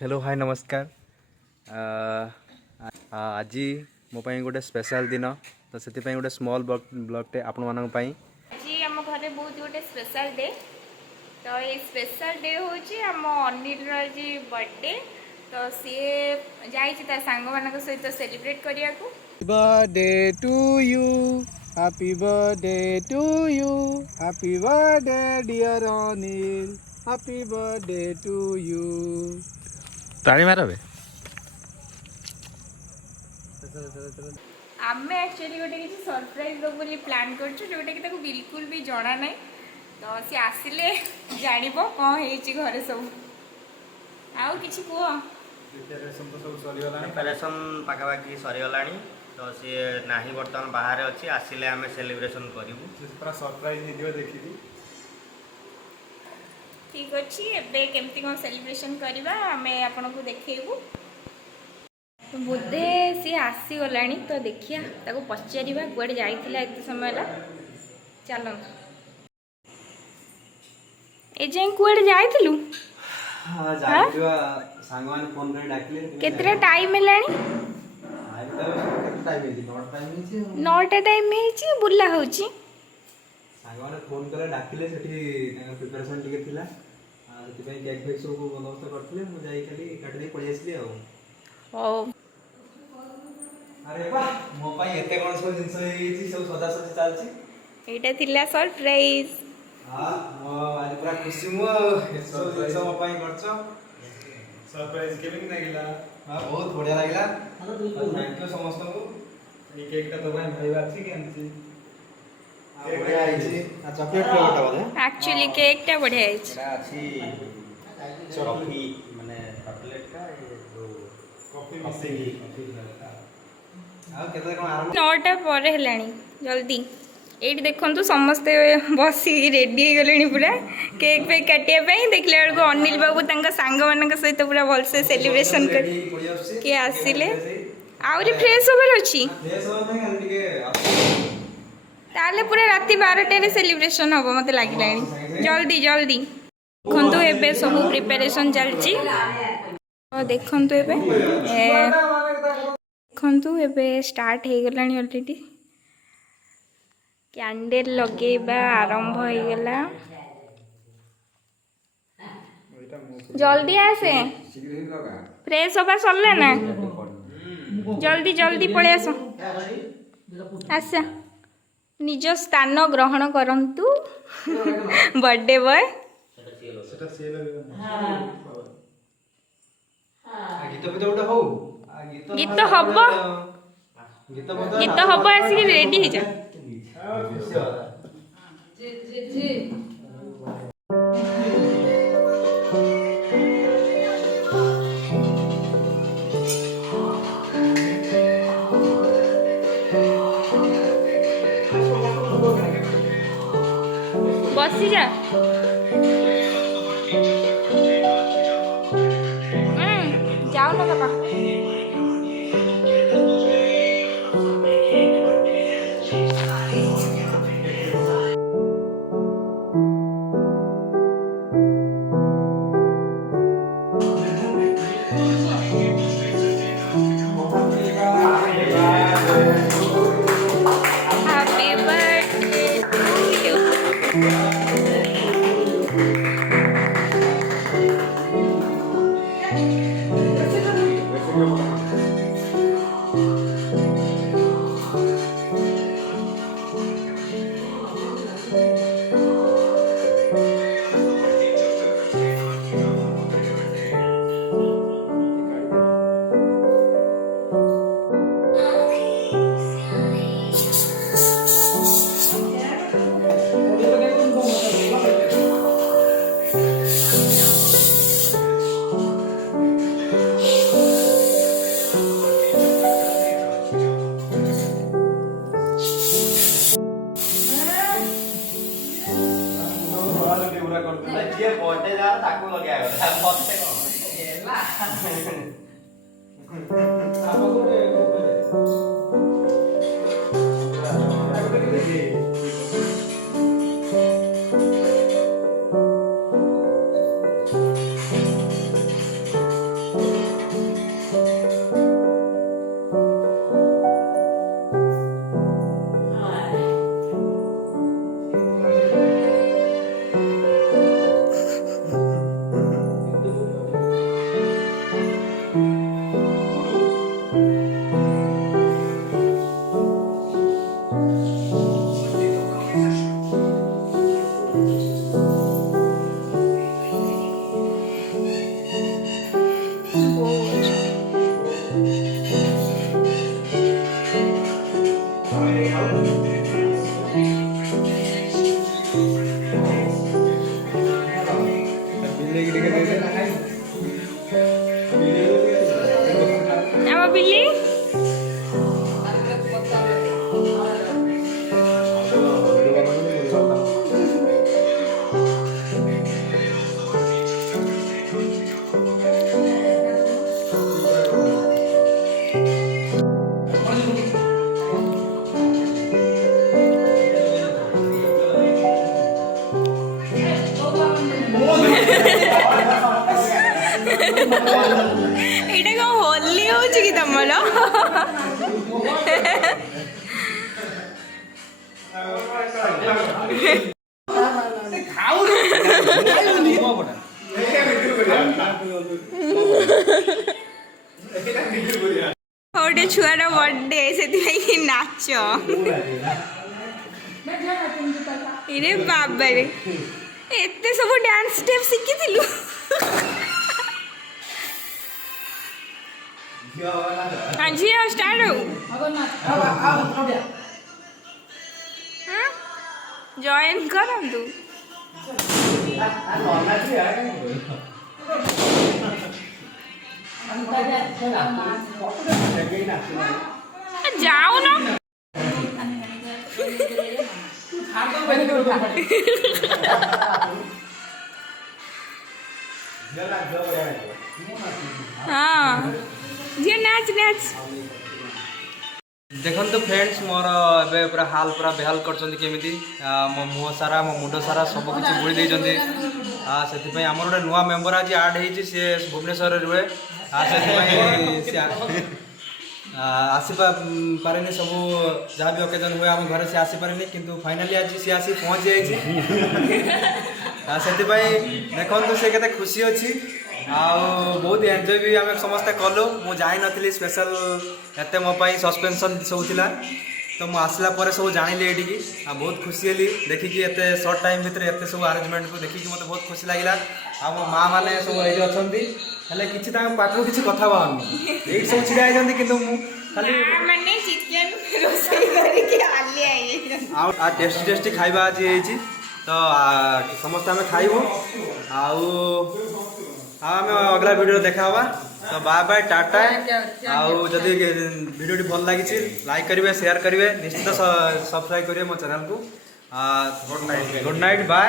Hello hi नमस्कार। आज मो गोटे स्पेशल दिन तो से गोटे स्मॉल ब्लॉगटे आपण मानक पई आज आम घर बहुत गोटे स्पेशल डे। तो ये स्पेशल डे हूँ आम अनिल आज बर्थडे। तो सी जा सांग मान सहित सेलिब्रेट करने को। Birthday to you, happy birthday to you, happy birthday dear Anil, happy birthday to you. ताली मारबे। आम एक्चुअली गोटे किसी सरप्राइज दो बोली प्लान करछु जोटा कि ताको बिल्कुल भी जाना नहीं। तो सी आसिले जानिबो कौन हेची घरे सब। आउ किछि कुह। प्रिपरेशन तो सब सरी गलानी, प्रिपरेशन पाखापाखि सरीगलानी। तो सी नाही बर्तमान बाहर अच्छी आसिले आम सेलिब्रेशन करूँ। पूरा सरप्राइज हो देखी। ठीक अच्छे एबे केमती कौन सेलिब्रेशन करवा आम आपन को देखेबू। बोधे सी आसीगला तो देखिया ताको पचारिबा कुआडे जाइथिला एते समय ला। चलो ए जे कुआडे जाइथिलु। हां जाइथिबा सांग मान फोन कर डाकले केतरा टाइम हेलानी। आइ त केते टाइम हेची 9 टाइम हेची 9टा टाइम हेची बुल्ला होची। सांग मान फोन करे डाकले सेठी प्रिपरेशन टिके थिला सेठी पई केक फेक सब बंदोबस्त करथिले मु जाई खाली काट दे पळी आसली आ। ओ अरे वाह मो पाई एते कोन सब जिंस हेची सब सदा सजी चालची। एटा थिला सरप्राइज। हां मो आज पूरा खुशी मु सब जिंस मो पाई करछो। सरप्राइज केमिंग लागिला। हां बहुत बढ़िया लागिला। थैंक यू समस्त को। ये केक ता तो भाई भाईबा अछि केमती। बढ़िया आइची आ चॉकलेट फ्लेवर ता बोले। एक्चुअली केक टा बढ़िया है। एटा अछि कॉफी माने चॉकलेट का ये जो कॉफी मिसेगी। आ केते कोन आरंभ 9टा पर हेलानी जल्दी एठी देखंतु समस्ते बसी रेडी हो गलेनी पूरा केक फेक काटिया पई। देखले बेलको अनिल बाबू तंका सांग मानक सहित पूरा भल से सेलिब्रेशन कर के आसिले। आउरी फ्रेश होबर अछि फ्रेश हो नै खाली के ताले पूरा राति 12टा रे सेलिब्रेशन होबो मते लागिलानी। जल्दी जल्दी देखंतु एबे सब प्रिपरेशन चलची। और देखंतु एबे देखंतु एबे स्टार्ट हे गलानी ऑलरेडी। कैंडल लगेबा आरंभ हो गला। जल्दी आसे फ्रेश होबा सरले ना। जल्दी जल्दी पळे आसो आसा निज स्थान ग्रहण करंतु। बर्थडे बॉय सेटा सेल गीत पित उठा हो गीत हबो गीत हबो आसी रेडी हे जा। बसी जा जाओ ना पापा। Happy birthday to you. जे बर्थडे जा ताको लगे आगो मते ଏଇଟା କ'ଣ ହୋଲି ହଉଛି କି ତମର? ଗୋଟେ ଛୁଆର ବର୍ଥଡେ ସେଥିପାଇଁ ନାଚ। ଇରେ ବାବାରେ ଏତେ ସବୁ ଡ୍ୟାନ୍ସ ଷ୍ଟେପ୍ ଶିଖିଥିଲୁ? ହଁ ଝିଅ ଷ୍ଟାର୍ଟ ହଉ। ଜଏନ୍ କରନ୍ତୁ। ଯାଉନ हाँ ଝିଅ ନାଚ ନାଚ। देखो फ्रेंड्स मोर ए पूरा हाल पूरा बेहाल करमी मो मुह सारा मो मुंड सारा सब किसी बुड़ी देते से आम गोटे नुआ मेम्बर आज आड हो सी भुवनेश्वर रुहे से आसी पारे सब जहाँ भी ओकेजन हुए आम घर से आसीपारे किंतु फाइनाली आज सी आसी पहुँची जाइए से देखो से केते खुशी अच्छी बहुत एंजॉय भी आम समस्ते कलु मु जाई नी स्पेशल एत मोपाई सस्पेंशन सब थिला तो मुझे आसला पर सब जानी ये बहुत खुशी हली देखिकी एत सर्ट टाइम भितर एत सब आरेंजमेंट को देखिकी मत बहुत खुशी लगे आ मो माँ मैंने सब ये अच्छा कि पाखु किसी कथा बाहर ये सब छिड़ा होती कि टेस्टी टेस्टी खाइबा आज ये तो समस्त आम खाइबू आम अगला वीडियो देखा तो बाय बाय टाटा आउ जदि वीडियो भल लगी लाइक करेंगे शेयर करेंगे निश्चित सब्सक्राइब करेंगे मो चैनल को गुड नाइट बाय।